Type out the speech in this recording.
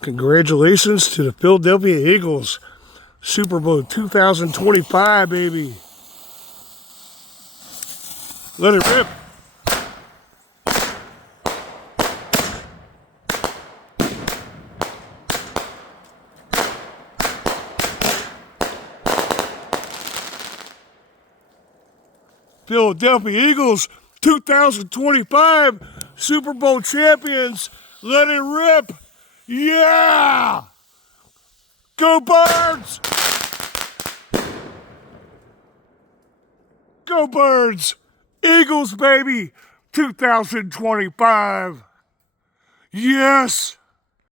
Congratulations to the Philadelphia Eagles. Super Bowl 2025, baby. Let it rip. Philadelphia Eagles 2025 Super Bowl champions. Let it rip. Yeah! Go Birds! Go Birds! Eagles, baby! 2025. Yes!